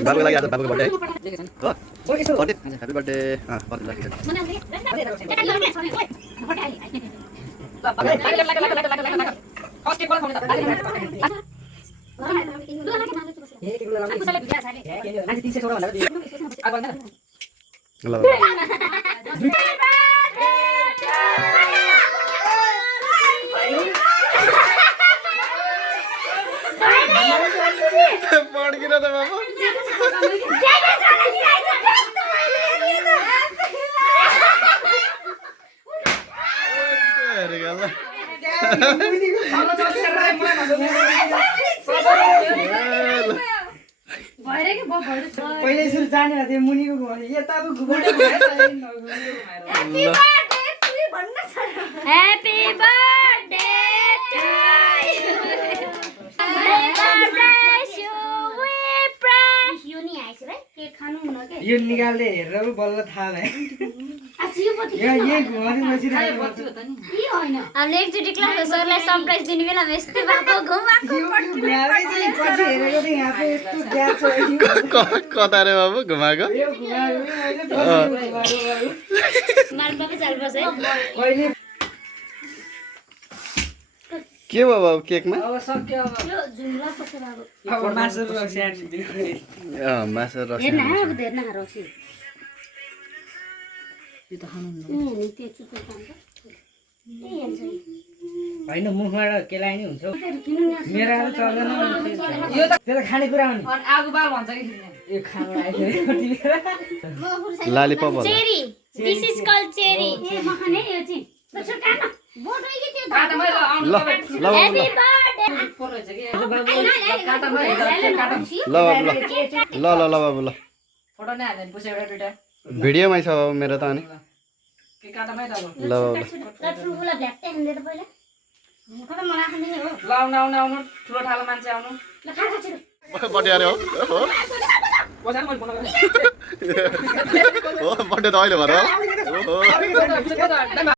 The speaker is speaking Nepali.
बाबुको लागि आज बाबुको बर्थडे हो ह्यापी बर्थडे पड्किन त बाबु पहिले सुरु जाने थियो मुनिको घुमाउने यताको घुमाउने Happy birthday to you. यो निकाल्दै हेरेर पो बल्ल थाहा भयो यही घुमाउने बसिरहेको हामीले एकचोटि क्लास सरलाई सरप्राइज दिने बेलामा यस्तो भएको घुमाएको कता रे बाबु घुमाएको के भयो बाबु केकमा अब सक्यो अब मासु रक्सी मासु रक्सी होइन मुखबाट केलाई नि हुन्छ मेरो चल्दैन यो त त्यो त खानेकुरा हो नि आगो बाल भन्छ कि यो खानु आइसक्यो लालीपप होला cherry this is called cherry ए मखने यो चाहिँ ल बोटै के त्यो काटामै ल ह्यापी बर्थडे ल बाबु ल फोटो नै हाल्दैन पुछे एउटा दुईटा भिडियोमै छ बाबु मेरो त अनि के काटामै त ल बाबु ल ठुला भ्याक्टे हान्दै त पहिला खतम मलाई खाने हो ल आउनु ठुलो ठालो मान्छे आउनु ल खा छिटो बर्थडे अरे हो बजार मैले बनाएको हो बर्थडे त अहिले भएर हो